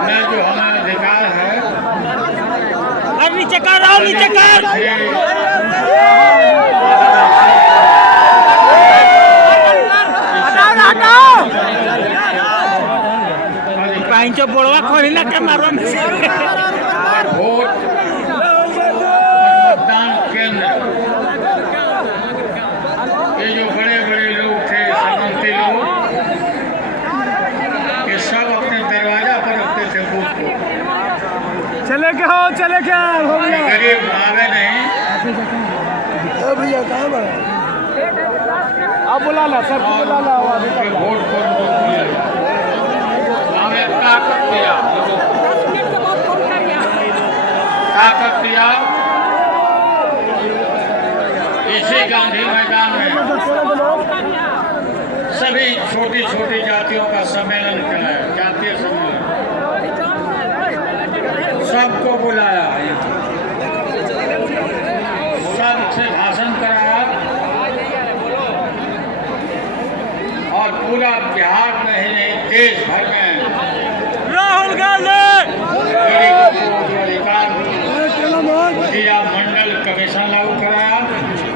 में जो हमारा अधिकार है, अब नीचे कर आओ, नीचे कर पांचो बोलवा खोली ना के मारो वोट मतदान केंद्र, ये जो बड़े बड़े लोग थे, श्रीमंती लोग, ये सब अपने दरवाजा पर रखते थे बूथ को। चले क्या हो, चले क्या हो गया। गरीब आवे नहीं। भैया कहाँ बड़ा आप बुला ला सर, बुला ला वोट को रोक दिया, हमें ताकत दिया, ताकत दिया। इसी गांधी मैदान में सभी छोटी छोटी जातियों का सम्मेलन कराया, जातीय सम्मेलन, सबको बुलाया, सबसे भाषण कराया और पूरा बिहार में ही नहीं, देश भर